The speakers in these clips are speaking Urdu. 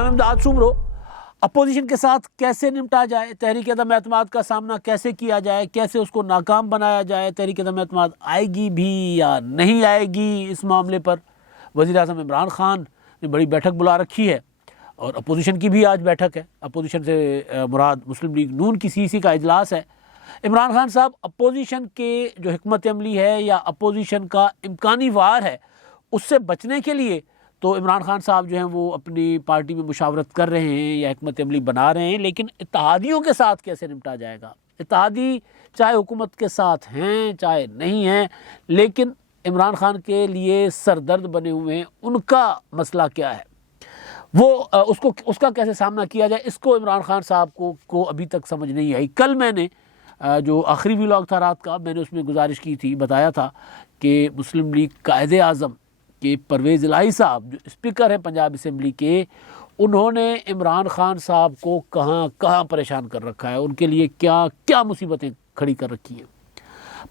امداد سمرو اپوزیشن کے ساتھ کیسے نمٹا جائے، تحریک عدم اعتماد کا سامنا کیسے کیا جائے، کیسے اس کو ناکام بنایا جائے، تحریک عدم اعتماد آئے گی بھی یا نہیں آئے گی، اس معاملے پر وزیر اعظم عمران خان نے بڑی بیٹھک بلا رکھی ہے، اور اپوزیشن کی بھی آج بیٹھک ہے۔ اپوزیشن سے مراد مسلم لیگ نون کی CEC کا اجلاس ہے۔ عمران خان صاحب اپوزیشن کے جو حکمت عملی ہے یا اپوزیشن کا امکانی وار ہے اس سے بچنے کے لیے تو عمران خان صاحب جو ہیں وہ اپنی پارٹی میں مشاورت کر رہے ہیں یا حکمت عملی بنا رہے ہیں، لیکن اتحادیوں کے ساتھ کیسے نمٹا جائے گا؟ اتحادی چاہے حکومت کے ساتھ ہیں چاہے نہیں ہیں، لیکن عمران خان کے لیے سردرد بنے ہوئے ہیں، ان کا مسئلہ کیا ہے، وہ اس کا کیسے سامنا کیا جائے، اس کو عمران خان صاحب کو ابھی تک سمجھ نہیں آئی۔ کل میں نے جو آخری ولاگ تھا رات کا، میں نے اس میں گزارش کی تھی، بتایا تھا کہ مسلم لیگ قائد اعظم کہ پرویز الہی صاحب جو اسپیکر ہیں پنجاب اسمبلی کے، انہوں نے عمران خان صاحب کو کہاں پریشان کر رکھا ہے، ان کے لیے کیا مصیبتیں کھڑی کر رکھی ہیں۔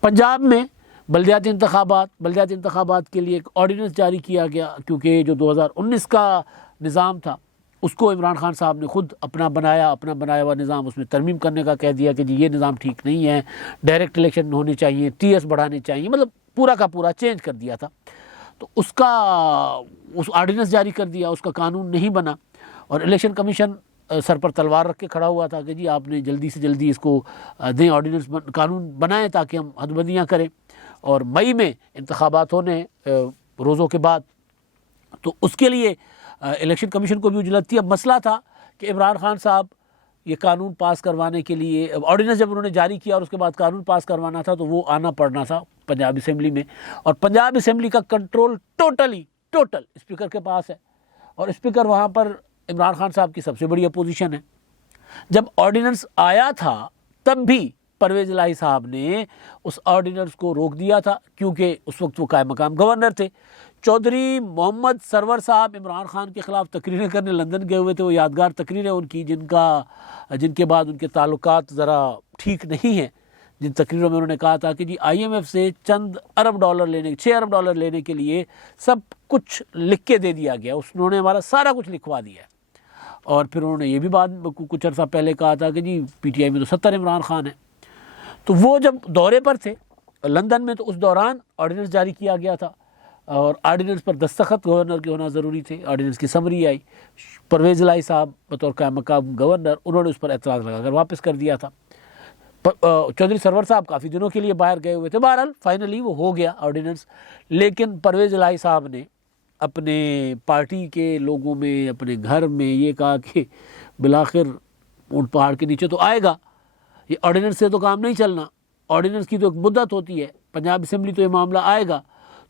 پنجاب میں بلدیاتی انتخابات کے لیے ایک آرڈیننس جاری کیا گیا، کیونکہ جو 2019 کا نظام تھا اس کو عمران خان صاحب نے خود اپنا بنایا ہوا نظام، اس میں ترمیم کرنے کا کہہ دیا کہ جی یہ نظام ٹھیک نہیں ہے، ڈائریکٹ الیکشن ہونے چاہیے، TS بڑھانے چاہیے، مطلب پورا کا پورا چینج کر دیا تھا۔ تو اس آرڈیننس جاری کر دیا، اس کا قانون نہیں بنا، اور الیکشن کمیشن سر پر تلوار رکھ کے کھڑا ہوا تھا کہ جی آپ نے جلدی سے جلدی اس کو دیں، آرڈیننس قانون بنائیں تاکہ ہم حد بندیاں کریں، اور مئی میں انتخابات ہونے روزوں کے بعد، تو اس کے لیے الیکشن کمیشن کو بھی اجلت تھی۔ اب مسئلہ تھا کہ عمران خان صاحب یہ قانون پاس کروانے کے لیے آرڈیننس جب انہوں نے جاری کیا اور اس کے بعد قانون پاس کروانا تھا تو وہ آنا پڑنا تھا پنجاب اسمبلی میں، اور پنجاب اسمبلی کا کنٹرول ٹوٹل اسپیکر کے پاس ہے، اور اسپیکر وہاں پر عمران خان صاحب کی سب سے بڑی اپوزیشن ہے۔ جب آرڈیننس آیا تھا تب بھی پرویز الہی صاحب نے اس آرڈیننس کو روک دیا تھا، کیونکہ اس وقت وہ قائم مقام گورنر تھے۔ چودھری محمد سرور صاحب عمران خان کے خلاف تقریریں کرنے لندن گئے ہوئے تھے، وہ یادگار تقریریں ان کی جن کے بعد ان کے تعلقات ذرا ٹھیک نہیں ہیں، جن تقریروں میں انہوں نے کہا تھا کہ جی IMF سے چند ارب ڈالر لینے 6 ارب ڈالر لینے کے لیے سب کچھ لکھ کے دے دیا گیا، انہوں نے ہمارا سارا کچھ لکھوا دیا ہے۔ اور پھر انہوں نے یہ بھی بات کچھ عرصہ پہلے کہا تھا کہ جی PTI میں تو 70 عمران خان ہیں۔ تو وہ جب دورے پر تھے لندن میں تو اس دوران آرڈیننس جاری کیا گیا تھا، اور آرڈیننس پر دستخط گورنر کے ہونا ضروری تھے۔ آرڈیننس کی سمری آئی، پرویز الہی صاحب بطور قائم مقام گورنر انہوں نے اس پر اعتراض لگا کر واپس کر دیا تھا۔ چودھری سرور صاحب کافی دنوں کے لیے باہر گئے ہوئے تھے، بہرحال فائنلی وہ ہو گیا آرڈیننس، لیکن پرویز الہی صاحب نے اپنے پارٹی کے لوگوں میں اپنے گھر میں یہ کہا کہ بالآخر اونٹ پہاڑ کے نیچے تو آئے گا، یہ آرڈیننس سے تو کام نہیں چلنا، آرڈیننس کی تو ایک مدت ہوتی ہے، پنجاب اسمبلی تو یہ معاملہ آئے گا۔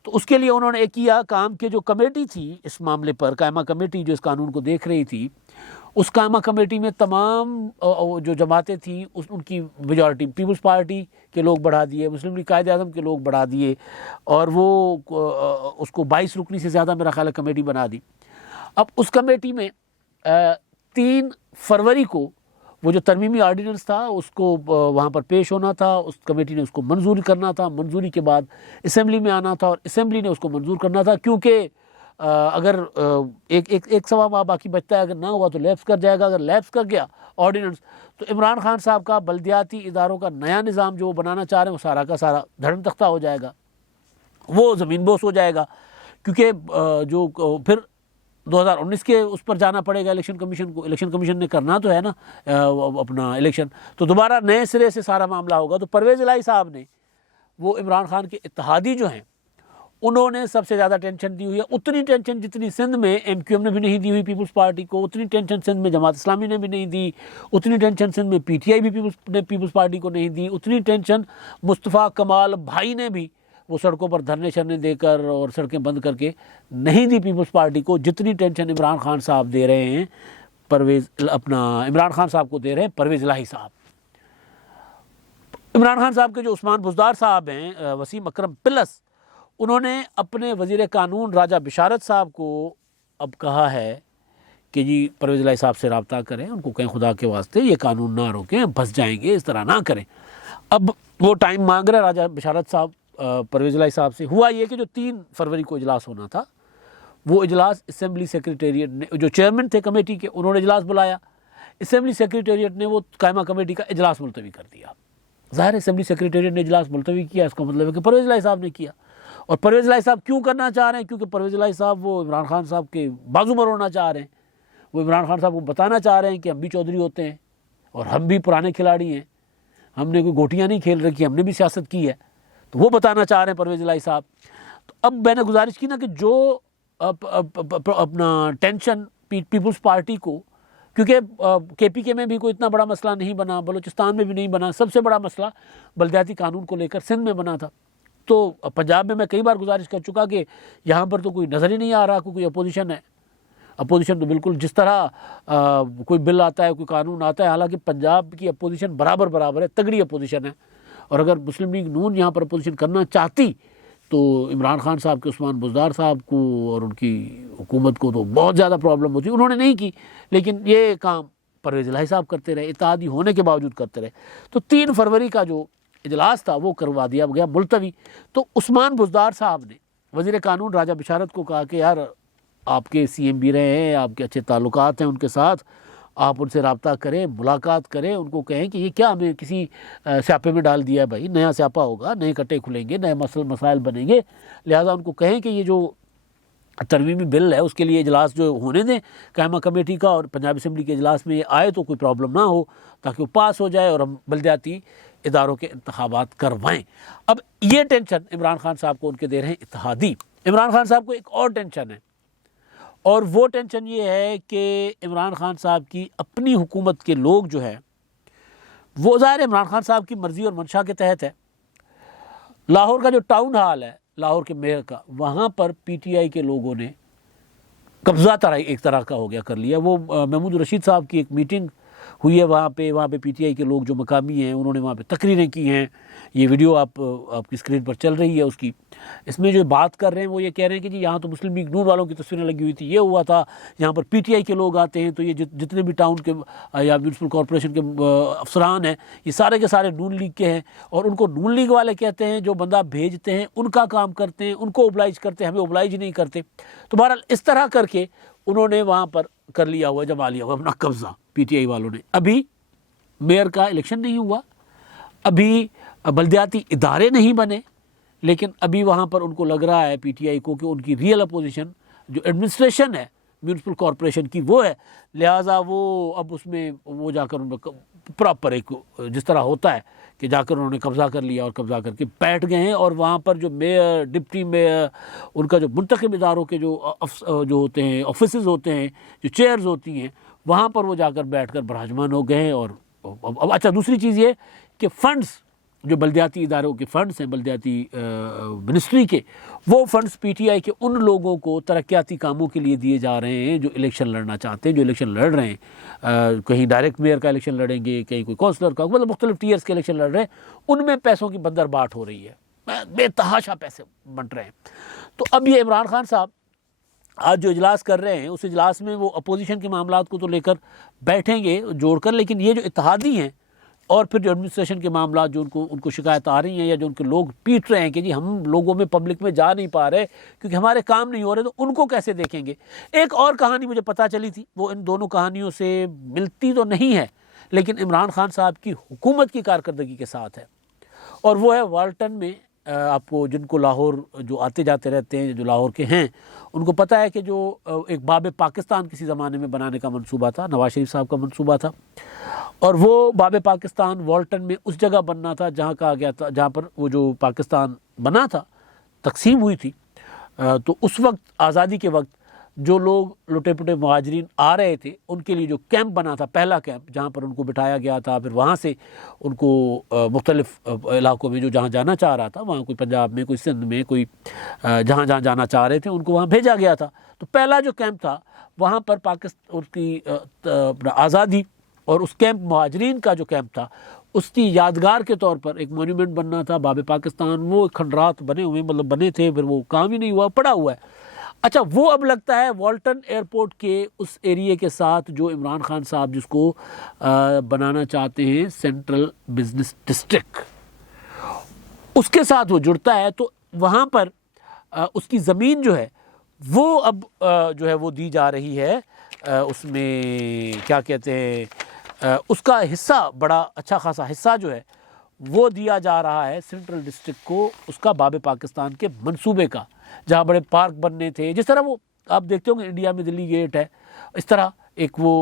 تو اس کے لیے انہوں نے ایک کیا کام کہ جو کمیٹی تھی اس معاملے پر، قائمہ کمیٹی جو اس قانون کو دیکھ رہی تھی، اس قائمہ کمیٹی میں تمام جو جماعتیں تھیں ان کی میجارٹی پیپلز پارٹی کے لوگ بڑھا دیے، مسلم لیگ قائد اعظم کے لوگ بڑھا دیے، اور وہ اس کو 22 رکنی سے زیادہ میرا خیال ہے کمیٹی بنا دی۔ اب اس کمیٹی میں 3 فروری کو وہ جو ترمیمی آرڈیننس تھا اس کو وہاں پر پیش ہونا تھا، اس کمیٹی نے اس کو منظور کرنا تھا، منظوری کے بعد اسمبلی میں آنا تھا اور اسمبلی نے اس کو منظور کرنا تھا، کیونکہ اگر ایک سوا ماہ باقی بچتا ہے، اگر نہ ہوا تو لیپس کر جائے گا، اگر لیپس کر گیا آرڈیننس تو عمران خان صاحب کا بلدیاتی اداروں کا نیا نظام جو وہ بنانا چاہ رہے ہیں وہ سارا کا سارا دھڑم تختہ ہو جائے گا، وہ زمین بوس ہو جائے گا، کیونکہ جو پھر 2019 کے اس پر جانا پڑے گا الیکشن کمیشن کو، الیکشن کمیشن نے کرنا تو ہے نا اپنا الیکشن، تو دوبارہ نئے سرے سے سارا معاملہ ہوگا۔ تو پرویز الہی صاحب نے وہ عمران خان کے اتحادی جو ہیں انہوں نے سب سے زیادہ ٹینشن دی ہوئی ہے، اتنی ٹینشن جتنی سندھ میں MQM نے بھی نہیں دی ہوئی پیپلز پارٹی کو، اتنی ٹینشن سندھ میں جماعت اسلامی نے بھی نہیں دی، اتنی ٹینشن سندھ میں PTI بھی پیپلز پارٹی کو نہیں دی، اتنی ٹینشن مصطفیٰ کمال بھائی نے بھی وہ سڑکوں پر دھرنے شرنے دے کر اور سڑکیں بند کر کے نہیں دی پیپلز پارٹی کو، جتنی ٹینشن عمران خان صاحب دے رہے ہیں عمران خان صاحب کو دے رہے ہیں پرویز الہی صاحب۔ عمران خان صاحب کے جو عثمان بزدار صاحب ہیں، وسیم اکرم پلس، انہوں نے اپنے وزیر قانون راجہ بشارت صاحب کو اب کہا ہے کہ جی پرویز الہی صاحب سے رابطہ کریں، ان کو کہیں خدا کے واسطے یہ قانون نہ روکیں، پھنس جائیں گے، اس طرح نہ کریں۔ اب وہ ٹائم مانگ رہے راجہ بشارت صاحب پرویز الہی صاحب سے۔ ہوا یہ کہ جو 3 فروری کو اجلاس ہونا تھا وہ اجلاس اسمبلی سیکریٹریٹ نے، جو چیئرمین تھے کمیٹی کے، انہوں نے اجلاس بلایا، اسمبلی سیکریٹریٹ نے وہ قائمہ کمیٹی کا اجلاس ملتوی کر دیا۔ ظاہر اسمبلی سیکریٹریٹ نے اجلاس ملتوی کیا، اس کا مطلب ہے کہ پرویز الہی صاحب نے کیا۔ اور پرویز الہی صاحب کیوں کرنا چاہ رہے ہیں؟ کیونکہ پرویز الہی صاحب وہ عمران خان صاحب کے بازو مروڑنا چاہ رہے ہیں، وہ عمران خان صاحب کو بتانا چاہ رہے ہیں کہ ہم بھی چودھری ہوتے ہیں اور ہم بھی پرانے کھلاڑی ہیں، ہم نے کوئی گوٹیاں نہیں کھیل رکھی، ہم نے بھی سیاست کی ہے، تو وہ بتانا چاہ رہے ہیں پرویز الہی صاحب۔ تو اب میں نے گزارش کی نا کہ جو اپنا ٹینشن پیپلز پارٹی کو، کیونکہ کے پی کے میں بھی کوئی اتنا بڑا مسئلہ نہیں بنا، بلوچستان میں بھی نہیں بنا، سب سے بڑا مسئلہ بلدیاتی قانون کو لے کر سندھ میں بنا تھا۔ تو پنجاب میں کئی بار گزارش کر چکا کہ یہاں پر تو کوئی نظر ہی نہیں آ رہا کوئی اپوزیشن ہے۔ اپوزیشن تو بالکل جس طرح کوئی بل آتا ہے، کوئی قانون آتا ہے، حالانکہ پنجاب کی اپوزیشن برابر ہے، تگڑی اپوزیشن ہے، اور اگر مسلم لیگ نون یہاں پر اپوزیشن کرنا چاہتی تو عمران خان صاحب کے، عثمان بزدار صاحب کو اور ان کی حکومت کو تو بہت زیادہ پرابلم ہوتی۔ انہوں نے نہیں کی، لیکن یہ کام پرویز الہی صاحب کرتے رہے، اتحادی ہونے کے باوجود کرتے رہے۔ تو 3 فروری کا جو اجلاس تھا وہ کروا دیا گیا ملتوی۔ تو عثمان بزدار صاحب نے وزیر قانون راجہ بشارت کو کہا کہ یار آپ کے سی ایم بھی رہے ہیں، آپ کے اچھے تعلقات ہیں ان کے ساتھ، آپ ان سے رابطہ کریں، ملاقات کریں، ان کو کہیں کہ یہ کیا ہمیں کسی سیاپے میں ڈال دیا ہے بھائی، نیا سیاپا ہوگا، نئے کٹے کھلیں گے، نئے مسائل بنیں گے، لہٰذا ان کو کہیں کہ یہ جو ترمیمی بل ہے اس کے لیے اجلاس جو ہونے دیں قائمہ کمیٹی کا، اور پنجاب اسمبلی کے اجلاس میں یہ آئے تو کوئی پرابلم نہ ہو، تاکہ وہ پاس ہو جائے اور ہم بلدیاتی اداروں کے انتخابات کروائیں۔ اب یہ ٹینشن عمران خان صاحب کو ان کے دے رہے ہیں اتحادی۔ عمران خان صاحب کو ایک اور ٹینشن ہے، اور وہ ٹینشن یہ ہے کہ عمران خان صاحب کی اپنی حکومت کے لوگ جو ہے وہ ظاہر عمران خان صاحب کی مرضی اور منشا کے تحت ہے۔ لاہور کا جو ٹاؤن ہال ہے لاہور کے میئر کا، وہاں پر پی ٹی آئی کے لوگوں نے قبضہ ایک طرح کا ہو گیا، کر لیا۔ وہ محمود رشید صاحب کی ایک میٹنگ ہوئی ہے وہاں پہ پی ٹی آئی کے لوگ جو مقامی ہیں انہوں نے وہاں پہ تقریریں کی ہیں، یہ ویڈیو آپ کی اسکرین پر چل رہی ہے اس کی۔ اس میں جو بات کر رہے ہیں وہ یہ کہہ رہے ہیں کہ جی یہاں تو مسلم لیگ نون والوں کی تصویریں لگی ہوئی تھی، یہ ہوا تھا، یہاں پر پی ٹی آئی کے لوگ آتے ہیں تو یہ جتنے بھی ٹاؤن کے یا میونسپل کارپوریشن کے افسران ہیں یہ سارے کے سارے نون لیگ کے ہیں، اور ان کو نون لیگ والے کہتے ہیں، جو بندہ بھیجتے ہیں ان کا کام کرتے ہیں، ان کو اوبلائج کرتے ہیں، ہمیں اوبلائج نہیں کرتے۔ تو بہرحال اس طرح کر کے انہوں نے وہاں پر کر لیا ہوا، جما لیا ہوا اپنا قبضہ پی ٹی آئی والوں نے۔ ابھی میئر کا الیکشن نہیں ہوا، ابھی بلدیاتی ادارے نہیں بنے، لیکن ابھی وہاں پر ان کو لگ رہا ہے پی ٹی آئی کو کہ ان کی ریئل اپوزیشن جو ایڈمنسٹریشن ہے میونسپل کارپوریشن کی وہ ہے، لہٰذا وہ اب اس میں وہ جا کر ان میں پراپر ایک جس طرح ہوتا ہے کہ جا کر انہوں نے قبضہ کر لیا اور قبضہ کر کے بیٹھ گئے ہیں، اور وہاں پر جو میئر، ڈپٹی میئر، ان کا جو منتخب اداروں کے جو ہوتے ہیں، آفیسز ہوتے ہیں، جو چیئرز ہوتی ہیں، وہاں پر وہ جا کر بیٹھ کر براجمان ہو گئے ہیں۔ اور اچھا دوسری چیز یہ کہ فنڈز جو بلدیاتی اداروں کے فنڈز ہیں، بلدیاتی منسٹری کے، وہ فنڈز پی ٹی آئی کے ان لوگوں کو ترقیاتی کاموں کے لیے دیے جا رہے ہیں جو الیکشن لڑنا چاہتے ہیں، جو الیکشن لڑ رہے ہیں، کہیں ڈائریکٹ میئر کا الیکشن لڑیں گے، کہیں کوئی کونسلر کا، مطلب مختلف ٹیئرز کے الیکشن لڑ رہے ہیں، ان میں پیسوں کی بندر بانٹ ہو رہی ہے، بے تحاشا پیسے بنٹ رہے ہیں۔ تو اب یہ عمران خان صاحب آج جو اجلاس کر رہے ہیں اس اجلاس میں وہ اپوزیشن کے معاملات کو تو لے کر بیٹھیں گے جوڑ کر، لیکن یہ جو اتحادی ہیں اور پھر جو ایڈمنسٹریشن کے معاملات جو ان کو شکایت آ رہی ہیں، یا جو ان کے لوگ پیٹ رہے ہیں کہ جی ہم لوگوں میں پبلک میں جا نہیں پا رہے کیونکہ ہمارے کام نہیں ہو رہے، تو ان کو کیسے دیکھیں گے۔ ایک اور کہانی مجھے پتہ چلی تھی، وہ ان دونوں کہانیوں سے ملتی تو نہیں ہے لیکن عمران خان صاحب کی حکومت کی کارکردگی کے ساتھ ہے، اور وہ ہے والٹن میں آپ کو جن کو لاہور جو آتے جاتے رہتے ہیں، جو لاہور کے ہیں، ان کو پتہ ہے کہ جو ایک باب پاکستان کسی زمانے میں بنانے کا منصوبہ تھا، نواز شریف صاحب کا منصوبہ تھا، اور وہ باب پاکستان والٹن میں اس جگہ بننا تھا جہاں کہا گیا تھا، جہاں پر وہ جو پاکستان بنا تھا، تقسیم ہوئی تھی، تو اس وقت آزادی کے وقت جو لوگ لٹے پٹے مہاجرین آ رہے تھے ان کے لیے جو کیمپ بنا تھا، پہلا کیمپ جہاں پر ان کو بٹھایا گیا تھا، پھر وہاں سے ان کو مختلف علاقوں میں جو جہاں جانا چاہ رہا تھا، وہاں کوئی پنجاب میں، کوئی سندھ میں، کوئی جہاں جہاں جانا چاہ رہے تھے ان کو وہاں بھیجا گیا تھا۔ تو پہلا جو کیمپ تھا وہاں پر پاکستان اس کی آزادی اور اس کیمپ مہاجرین کا جو کیمپ تھا اس کی یادگار کے طور پر ایک مونیومنٹ بننا تھا باب پاکستان، وہ کھنڈرات بنے ہوئے، مطلب بنے تھے، پھر وہ کام ہی نہیں ہوا، پڑا ہوا ہے۔ اچھا وہ اب لگتا ہے والٹن ایئرپورٹ کے اس ایریے کے ساتھ جو عمران خان صاحب جس کو بنانا چاہتے ہیں سینٹرل بزنس ڈسٹرکٹ، اس کے ساتھ وہ جڑتا ہے، تو وہاں پر اس کی زمین جو ہے وہ اب جو ہے وہ دی جا رہی ہے، اس میں کیا کہتے ہیں، اس کا حصہ، بڑا اچھا خاصا حصہ جو ہے وہ دیا جا رہا ہے سینٹرل ڈسٹرکٹ کو، اس کا باب پاکستان کے منصوبے کا، جہاں بڑے پارک بننے تھے، جس طرح وہ آپ دیکھتے ہوں گے انڈیا میں دلی گیٹ ہے، اس طرح ایک وہ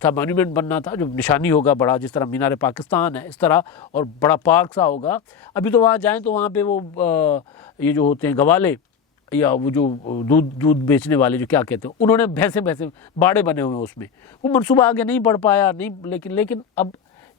تھا مانیومنٹ بننا تھا جو نشانی ہوگا بڑا، جس طرح مینار پاکستان ہے اس طرح، اور بڑا پارک سا ہوگا۔ ابھی تو وہاں جائیں تو وہاں پہ وہ یہ جو ہوتے ہیں گوالے یا وہ جو دودھ بیچنے والے جو کیا کہتے ہیں، انہوں نے بھینسیں باڑے بنے ہوئے ہیں اس میں، وہ منصوبہ آگے نہیں بڑھ پایا، نہیں، لیکن اب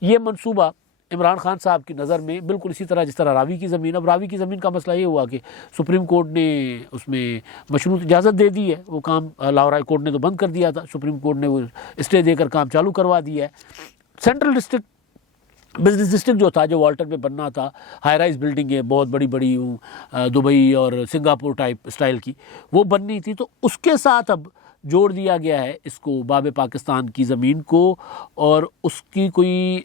یہ منصوبہ عمران خان صاحب کی نظر میں بالکل اسی طرح جس طرح راوی کی زمین، اب راوی کی زمین کا مسئلہ یہ ہوا کہ سپریم کورٹ نے اس میں مشروط اجازت دے دی ہے، وہ کام لاہور ہائی کورٹ نے تو بند کر دیا تھا، سپریم کورٹ نے وہ اسٹے دے کر کام چالو کروا دیا ہے۔ سینٹرل ڈسٹرکٹ بزنس ڈسٹرکٹ جو تھا، جو والٹر پہ بننا تھا، ہائی رائز بلڈنگیں بہت بڑی بڑی دبئی اور سنگاپور ٹائپ اسٹائل کی وہ بننی تھی، تو اس کے ساتھ اب جوڑ دیا گیا ہے اس کو، باب پاکستان کی زمین کو، اور اس کی کوئی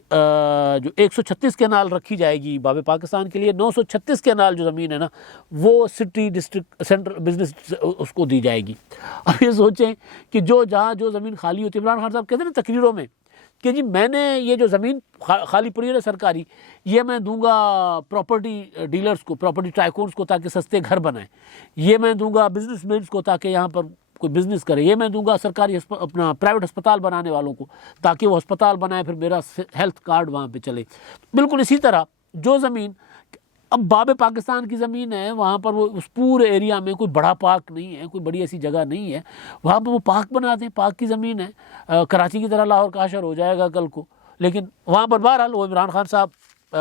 جو 136 کینال رکھی جائے گی باب پاکستان کے لیے، 936 کینال جو زمین ہے نا وہ سٹی ڈسٹرکٹ سینٹرل بزنس اس کو دی جائے گی۔ اب یہ سوچیں کہ جہاں جو زمین خالی ہوتی ہے، عمران خان صاحب کہتے ہیں نا تقریروں میں کہ جی میں نے یہ جو زمین خالی پڑی ہے سرکاری، یہ میں دوں گا پراپرٹی ڈیلرز کو، پراپرٹی ٹائکونز کو، تاکہ سستے گھر بنائیں، یہ میں دوں گا بزنس مینس کو تاکہ یہاں پر کوئی بزنس کرے، یہ میں دوں گا سرکاری اپنا پرائیویٹ ہسپتال بنانے والوں کو تاکہ وہ ہسپتال بنائے، پھر میرا ہیلتھ کارڈ وہاں پہ چلے۔ بالکل اسی طرح جو زمین اب باب پاکستان کی زمین ہے، وہاں پر وہ اس پورے ایریا میں کوئی بڑا پارک نہیں ہے، کوئی بڑی ایسی جگہ نہیں ہے، وہاں پہ وہ پارک بنا دیں، پارک کی زمین ہے، کراچی کی طرح لاہور کا اشر ہو جائے گا کل کو، لیکن وہاں پر بہرحال وہ عمران خان صاحب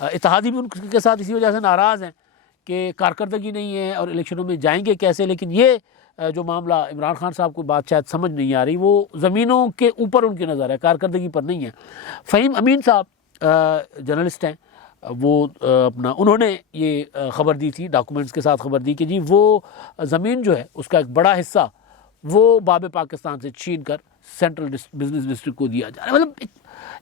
اتحادی بھی ان کے ساتھ اسی وجہ سے ناراض ہیں کہ کارکردگی نہیں ہے اور الیکشنوں میں جائیں گے کیسے، لیکن یہ جو معاملہ عمران خان صاحب کو بات شاید سمجھ نہیں آ رہی، وہ زمینوں کے اوپر ان کی نظر ہے، کارکردگی پر نہیں ہے۔ فہیم امین صاحب جرنلسٹ ہیں، وہ انہوں نے یہ خبر دی تھی، ڈاکومنٹس کے ساتھ خبر دی کہ جی وہ زمین جو ہے اس کا ایک بڑا حصہ وہ باب پاکستان سے چھین کر سینٹرل بزنس ڈسٹرکٹ کو دیا جا رہا ہے۔ مطلب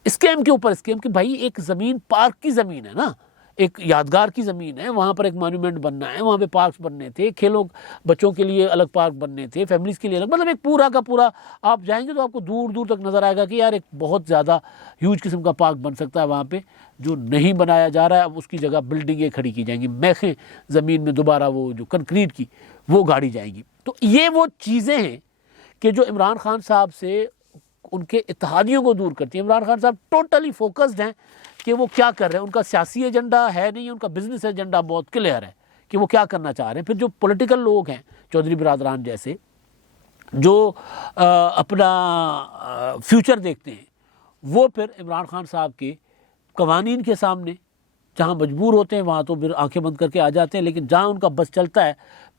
اسکیم کے اوپر اسکیم، کہ بھائی ایک زمین پارک کی زمین ہے نا، ایک یادگار کی زمین ہے، وہاں پر ایک مانیومنٹ بننا ہے، وہاں پہ پارکس بننے تھے، کھیلوں بچوں کے لیے الگ پارک بننے تھے، فیملیز کے لیے الگ، مطلب ایک پورا کا پورا آپ جائیں گے تو آپ کو دور دور تک نظر آئے گا کہ یار ایک بہت زیادہ ہیوج قسم کا پارک بن سکتا ہے وہاں پہ، جو نہیں بنایا جا رہا ہے۔ اب اس کی جگہ بلڈنگیں کھڑی کی جائیں گی، میخیں زمین میں دوبارہ وہ جو کنکریٹ کی وہ گاڑی جائیں گی۔ تو یہ وہ چیزیں ہیں کہ جو عمران خان صاحب سے ان کے اتحادیوں کو دور کرتی ہیں۔ عمران خان صاحب ٹوٹلی فوکسڈ ہیں کہ وہ کیا کر رہے ہیں، ان کا سیاسی ایجنڈا ہے نہیں، ان کا بزنس ایجنڈا بہت کلیئر ہے کہ وہ کیا کرنا چاہ رہے ہیں۔ پھر جو پولیٹیکل لوگ ہیں، چودھری برادران جیسے، جو اپنا فیوچر دیکھتے ہیں، وہ پھر عمران خان صاحب کے قوانین کے سامنے جہاں مجبور ہوتے ہیں وہاں تو پھر آنکھیں بند کر کے آ جاتے ہیں، لیکن جہاں ان کا بس چلتا ہے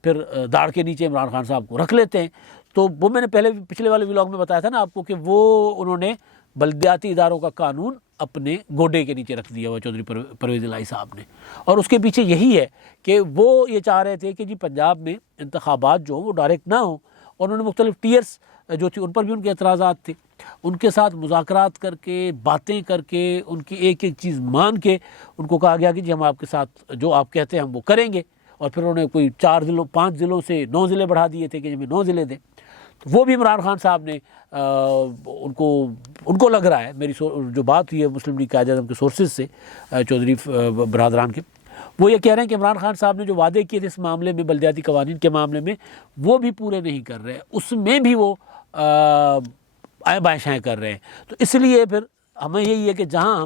پھر داڑھ کے نیچے عمران خان صاحب کو رکھ لیتے ہیں۔ تو وہ میں نے پچھلے والے ولاگ میں بتایا تھا نا آپ کو کہ وہ انہوں نے بلدیاتی اداروں کا قانون اپنے گوڈے کے نیچے رکھ دیا ہوا چودھری پرویز الہی صاحب نے، اور اس کے پیچھے یہی ہے کہ وہ یہ چاہ رہے تھے کہ جی پنجاب میں انتخابات جو ہوں وہ ڈائریکٹ نہ ہوں، اور انہوں نے مختلف ٹیئرس جو تھی ان پر بھی ان کے اعتراضات تھے، ان کے ساتھ مذاکرات کر کے، باتیں کر کے، ان کی ایک ایک چیز مان کے ان کو کہا گیا کہ جی ہم آپ کے ساتھ جو آپ کہتے ہیں ہم وہ کریں گے، اور پھر انہوں نے کوئی 5 ضلعوں سے 9 ضلع بڑھا دیے تھے کہ ہمیں 9 ضلع دیں۔ تو وہ بھی عمران خان صاحب نے ان کو لگ رہا ہے، میری جو بات ہوئی ہے مسلم لیگ قائد اعظم کے سورسز سے، چودھری برادران کے، وہ یہ کہہ رہے ہیں کہ عمران خان صاحب نے جو وعدے کیے تھے اس معاملے میں، بلدیاتی قوانین کے معاملے میں، وہ بھی پورے نہیں کر رہے، اس میں بھی وہ آئیں بائیں شائیں کر رہے ہیں۔ تو اس لیے پھر ہمیں یہی ہے کہ جہاں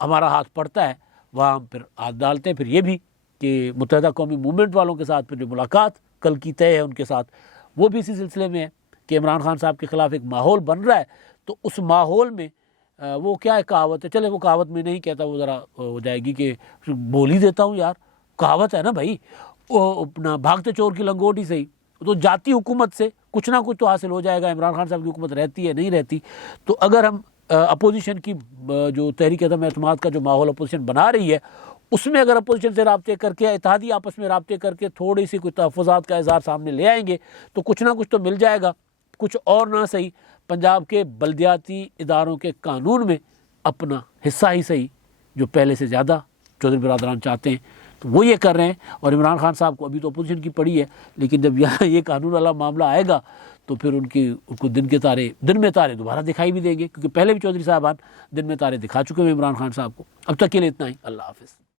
ہمارا ہاتھ پڑتا ہے وہاں ہم پھر ہاتھ ڈالتے ہیں۔ پھر یہ بھی کہ متحدہ قومی موومنٹ والوں کے ساتھ پھر جو ملاقات کل کی طے ہے ان کے ساتھ، وہ بھی اسی سلسلے میں ہے کہ عمران خان صاحب کے خلاف ایک ماحول بن رہا ہے، تو اس ماحول میں وہ کیا ہے، کہاوت ہے، چلے وہ کہاوت میں نہیں کہتا، وہ ذرا ہو جائے گی کہ بول ہی دیتا ہوں یار، کہاوت ہے نا بھائی، اپنا بھاگتے چور کی لنگوٹ ہی صحیح، تو جاتی حکومت سے کچھ نہ کچھ تو حاصل ہو جائے گا۔ عمران خان صاحب کی حکومت رہتی ہے نہیں رہتی، تو اگر ہم اپوزیشن کی جو تحریک عدم اعتماد کا جو ماحول اپوزیشن بنا رہی ہے، اس میں اگر اپوزیشن سے رابطے کر کے، اتحادی آپس میں رابطے کر کے تھوڑی سی کوئی تحفظات کا اظہار سامنے لے آئیں گے تو کچھ نہ کچھ تو مل جائے گا۔ کچھ اور نہ صحیح، پنجاب کے بلدیاتی اداروں کے قانون میں اپنا حصہ ہی صحیح جو پہلے سے زیادہ چودھری برادران چاہتے ہیں، تو وہ یہ کر رہے ہیں. اور عمران خان صاحب کو ابھی تو اپوزیشن کی پڑی ہے، لیکن جب یہاں یہ قانون والا معاملہ آئے گا تو پھر ان کو دن میں تارے دوبارہ دکھائی بھی دیں گے، کیونکہ پہلے بھی چودھری صاحبان دن میں تارے دکھا چکے ہیں عمران خان صاحب کو. اب تک کے لیے اتنا ہی. اللہ حافظ.